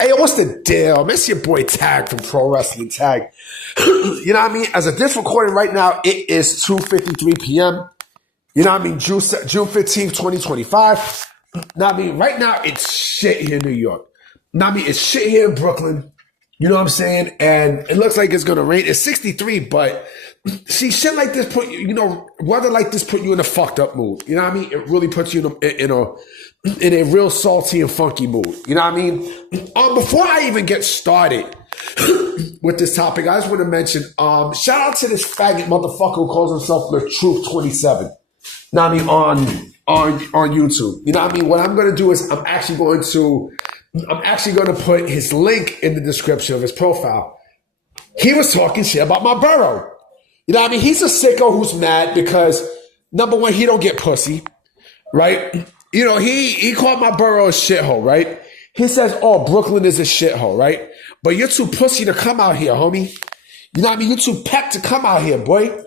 Hey, what's the deal? Man, it's your boy Tag from Pro Wrestling Tag. You know what I mean? As of this recording right now, it is 2:53 p.m. You know what I mean? June 15th, 2025. Now, I mean, right now, it's shit here in New York. Now, I mean, it's shit here in Brooklyn. You know what I'm saying? And it looks like it's going to rain. It's 63, but see, shit like this put you, weather like this put you in a fucked up mood. You know what I mean? It really puts you in a real salty and funky mood. You know what I mean? Before I even get started with this topic, I just want to mention, shout out to this faggot motherfucker who calls himself Letruth27. You know what I mean? On YouTube. You know what I mean? What I'm going to do is I'm actually going to put his link in the description of his profile. He was talking shit about my borough. You know what I mean? He's a sicko who's mad because, number one, he don't get pussy, right? You know, he called my borough a shithole, right? He says, oh, Brooklyn is a shithole, right? But you're too pussy to come out here, homie. You know what I mean? You're too pecked to come out here, boy.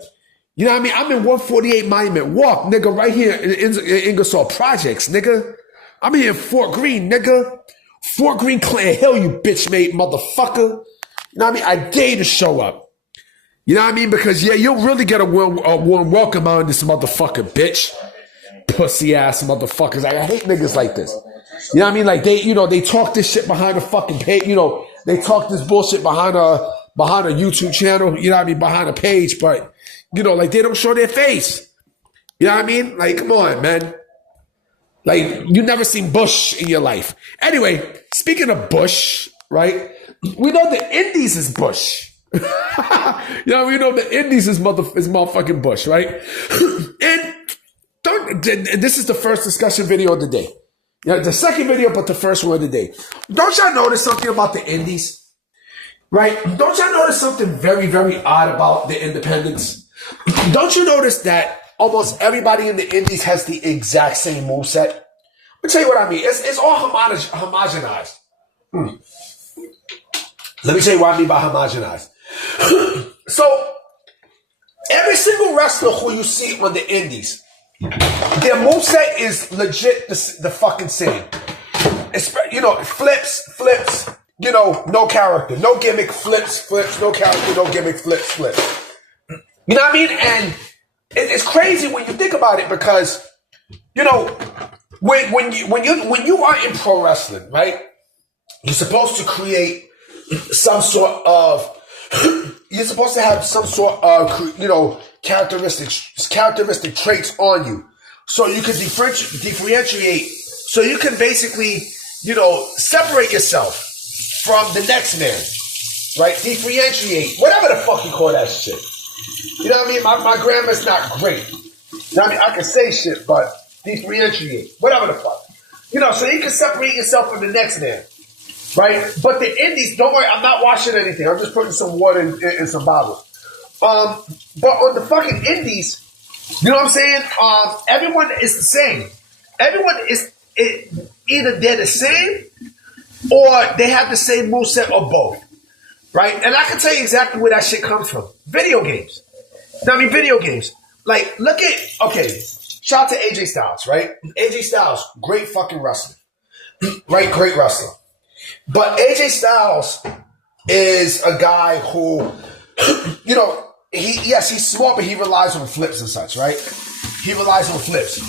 You know what I mean? I'm in 148 Monument Walk, nigga, right here in Ingersoll Projects, nigga. I'm here in Fort Greene, nigga. Fort Greene, Clinton Hill, you bitch-made motherfucker. You know what I mean? I dare you to show up. You know what I mean? Because, yeah, you'll really get a warm welcome on this motherfucker, bitch. Pussy-ass motherfuckers. I hate niggas like this. You know what I mean? Like, they talk this shit behind a fucking page. You know, they talk this bullshit behind a YouTube channel. You know what I mean? Behind a page. But, you know, like, they don't show their face. You know what I mean? Like, come on, man. Like, you never seen Bush in your life. Anyway, speaking of Bush, right? We know the Indies is Bush. You know, we know the Indies is motherfucking Bush, right? And this is the first discussion video of the day. You know, the second video, but the first one of the day. Don't y'all notice something about the Indies? Right? Don't y'all notice something very, very odd about the independents? Don't you notice that almost everybody in the Indies has the exact same moveset? Let me tell you what I mean. It's all homogenized. Let me tell you what I mean by homogenized. So, every single wrestler who you see on the Indies, their moveset is legit the fucking same. It's, you know, flips, you know, no character, no gimmick, flips, no character, no gimmick, flips. You know what I mean? And it's crazy when you think about it because, you know, when you are in pro wrestling, right? You're supposed to create some sort of, you're supposed to have some sort of, you know, characteristic traits on you. So you can differentiate, so you can basically, you know, separate yourself from the next man, right? Differentiate, whatever the fuck you call that shit. You know what I mean? My grammar's not great. You know what I mean? I can say shit, but differentiate, whatever the fuck. You know, so you can separate yourself from the next man, right? But the Indies, don't worry, I'm not washing anything. I'm just putting some water in some bottles. But on the fucking Indies, you know what I'm saying? Everyone is the same. Everyone is either they're the same or they have the same moveset or both, right? And I can tell you exactly where that shit comes from. Video games. I mean, video games. Like, look at, okay, shout out to AJ Styles, right? AJ Styles, great fucking wrestler. Right? Great wrestler. But AJ Styles is a guy who, you know, he's smart, but he relies on flips and such, right? He relies on flips.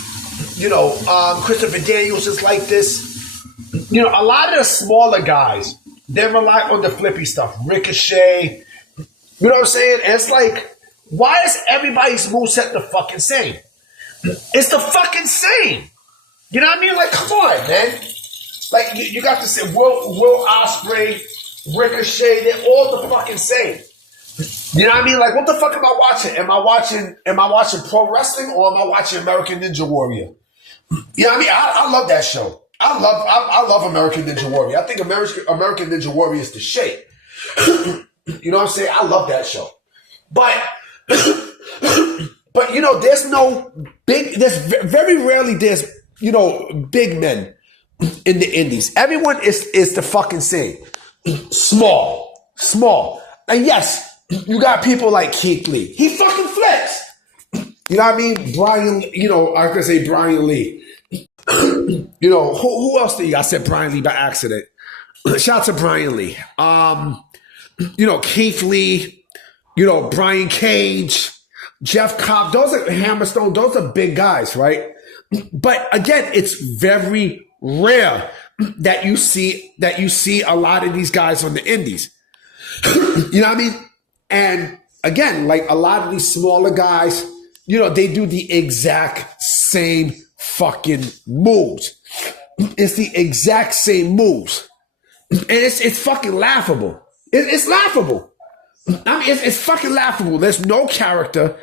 You know, Christopher Daniels is like this. You know, a lot of the smaller guys, they rely on the flippy stuff. Ricochet, you know what I'm saying? And it's like, why is everybody's moveset the fucking same? It's the fucking same. You know what I mean? Like, come on, man. Like, you got to say Will Ospreay, Ricochet, they're all the fucking same. You know what I mean? Like, what the fuck am I watching? Am I watching pro wrestling or am I watching American Ninja Warrior? You know what I mean? I love that show. I love American Ninja Warrior. I think American Ninja Warrior is the shit. You know what I'm saying? I love that show. But you know, there's very rarely there's, you know, big men in the Indies. Everyone is the fucking same. Small. And yes, you got people like Keith Lee. He fucking flips. You know what I mean? Brian, you know, I was going to say Brian Lee. You know, who else did you? I said Brian Lee by accident. Shout out to Brian Lee. Keith Lee, Brian Cage, Jeff Cobb. Those are Hammerstone. Those are big guys, right? But again, it's very rare that you see a lot of these guys on the indies. You know what I mean? And again, like a lot of these smaller guys, they do the exact same fucking moves. It's the exact same moves. And it's fucking laughable. It's laughable. I mean, it's fucking laughable. There's no character.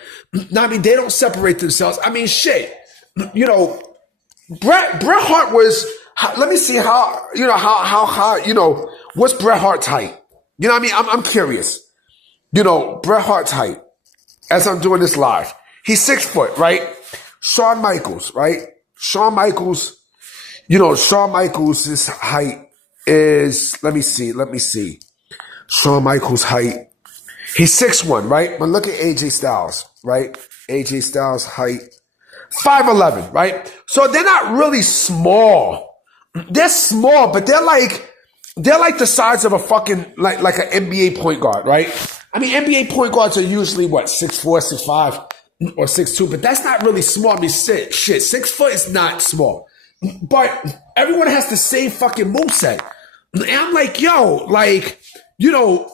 I mean, they don't separate themselves. I mean, shit. Bret Hart was, let me see how what's Bret Hart's height? You know what I mean? I'm curious. Bret Hart's height, as I'm doing this live. He's 6 foot, right? Shawn Michaels, right? Shawn Michaels' height is, let me see. Shawn Michaels' height. He's 6'1", right? But look at AJ Styles, right? AJ Styles' height, 5'11", right? So they're not really small. They're small, but they're like the size of a fucking, like an NBA point guard, right? I mean, NBA point guards are usually, 6'4", 6'5", or 6'2", but that's not really small. I mean, shit, 6 foot is not small. But everyone has the same fucking moveset. And I'm like,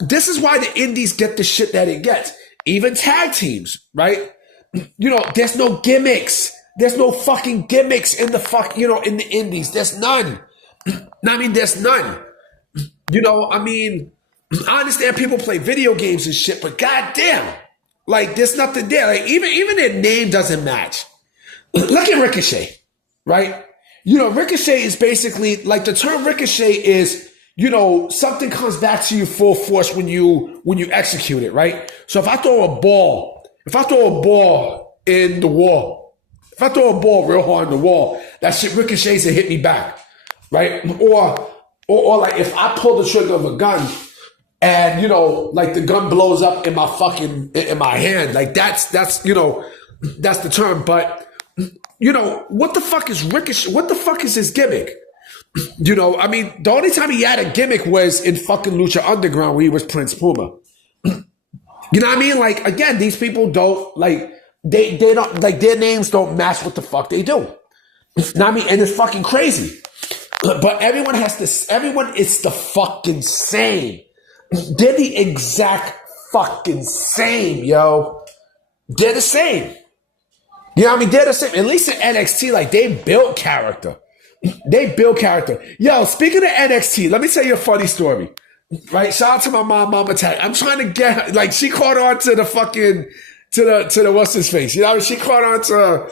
this is why the indies get the shit that it gets. Even tag teams, right? There's no gimmicks. There's no fucking gimmicks in the in the indies. There's none. I mean, there's none. I understand people play video games and shit, but goddamn, there's nothing there. Even their name doesn't match. Look at Ricochet, right? Ricochet is basically, the term ricochet is, something comes back to you full force when you execute it, right? So if I throw a ball in the wall, if I throw a ball real hard in the wall, that shit ricochets and hit me back, right? Or like if I pull the trigger of a gun and, the gun blows up in my hand, that's the term. But, what the fuck is Ricochet? What the fuck is his gimmick? The only time he had a gimmick was in fucking Lucha Underground where he was Prince Puma. You know what I mean? Again, these people don't, they don't, their names don't match what the fuck they do. You know what I mean? And it's fucking crazy. But everyone is the fucking same. They're the exact fucking same, yo. They're the same. You know what I mean? They're the same. At least in NXT, they built character. They build character. Yo, speaking of NXT, let me tell you a funny story. Right? Shout out to my mom attack. I'm trying to get, she caught on to the fucking, to the what's his face. She caught on to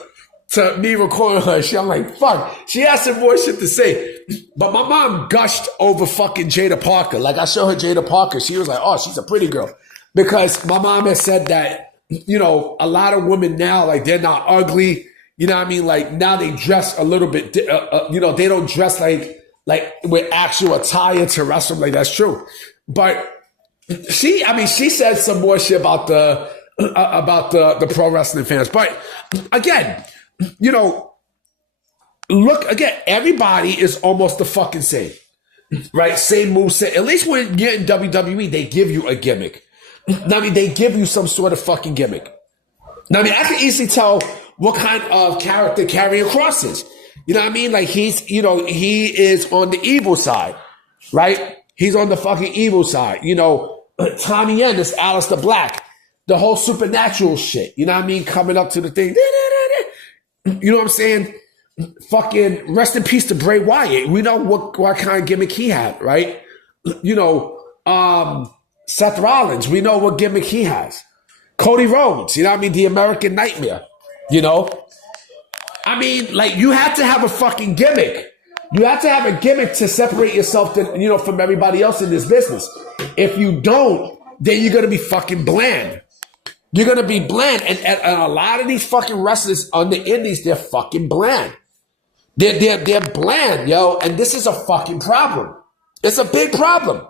me recording her. I'm like, fuck. She has some more shit to say. But my mom gushed over fucking Jada Parker. I showed her Jada Parker. She was like, oh, she's a pretty girl. Because my mom has said that, a lot of women now, they're not ugly. You know what I mean? Now they dress a little bit, they don't dress like with actual attire to wrestle. That's true. But she said some more shit about the pro wrestling fans. But again, look, again, everybody is almost the fucking same, right? Same moveset. At least when you're in WWE, they give you a gimmick. They give you some sort of fucking gimmick. I can easily tell what kind of character Karrion Kross is. You know what I mean? He is on the evil side, right? He's on the fucking evil side. Tommy Yen is Aleister Black. The whole supernatural shit. You know what I mean? Coming up to the thing. You know what I'm saying? Fucking rest in peace to Bray Wyatt. We know what kind of gimmick he had, right? Seth Rollins, we know what gimmick he has. Cody Rhodes, the American Nightmare, you have to have a fucking gimmick. You have to have a gimmick to separate yourself from everybody else in this business. If you don't, then you're going to be fucking bland. You're going to be bland. And a lot of these fucking wrestlers on the indies, they're fucking bland. They're bland, yo. And this is a fucking problem. It's a big problem,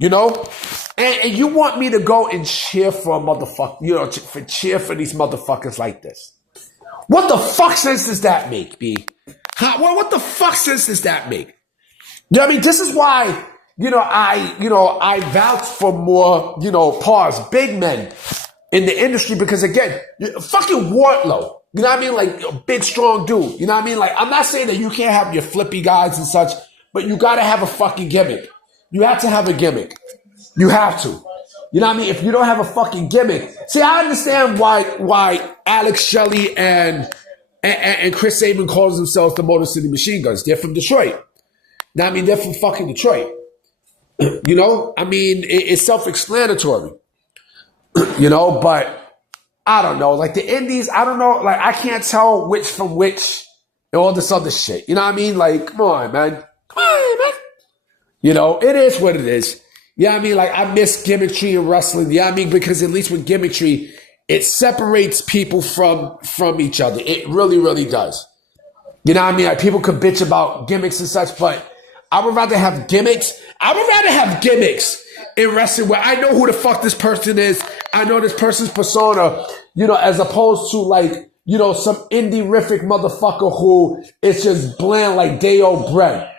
And you want me to go and cheer for a motherfucker, cheer for these motherfuckers like this. What the fuck sense does that make, B? What the fuck sense does that make? You know what I mean? This is why, I vouch for more, pause, big men in the industry because again, fucking Wardlow. You know what I mean? Like a big, strong dude. You know what I mean? Like, I'm not saying that you can't have your flippy guys and such, but you gotta have a fucking gimmick. You have to have a gimmick. You have to. You know what I mean? If you don't have a fucking gimmick. See, I understand why Alex Shelley and Chris Sabin calls themselves the Motor City Machine Guns. They're from Detroit. Now, I mean, they're from fucking Detroit. I mean, it's self-explanatory. But I don't know. Like the indies, I don't know. Like I can't tell which from which and all this other shit. You know what I mean? Like, come on, man. Come on, man. It is what it is. Yeah, I mean, like I miss gimmickry in wrestling. Yeah, I mean, because at least with gimmickry, it separates people from each other. It really, really does. You know what I mean? Like people could bitch about gimmicks and such, but I would rather have gimmicks. I would rather have gimmicks in wrestling where I know who the fuck this person is. I know this person's persona, as opposed to like, some indie-rific motherfucker who is just bland like day-old bread.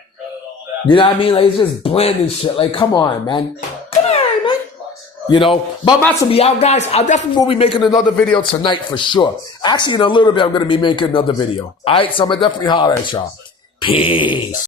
You know what I mean? Like, it's just bland and shit. Like, come on, man. Come on, man. But I'm about to be out, guys. I definitely will be making another video tonight for sure. Actually, in a little bit, I'm going to be making another video. All right? So I'm going to definitely holler at y'all. Peace.